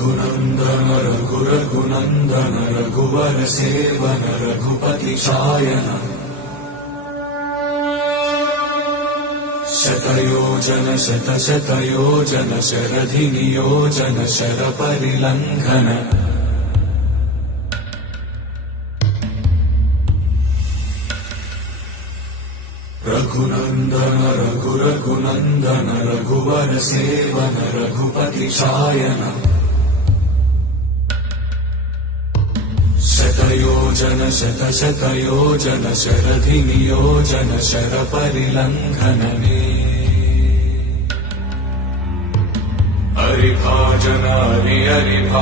रघुनन्दन रघुरघुनन्दन रघुवर seven Raghupati Shayan शतयोजन शतशतयोजन शरधि नियोजन शरपरिलङ्घन रघुनन्दन रघुरघुनन्दन रघुवर seven Raghupati Shayan शतयोजन शतशतयोजन शरधि नियोजन शरपरिलङ्घनने हरिभाजन हरि हरि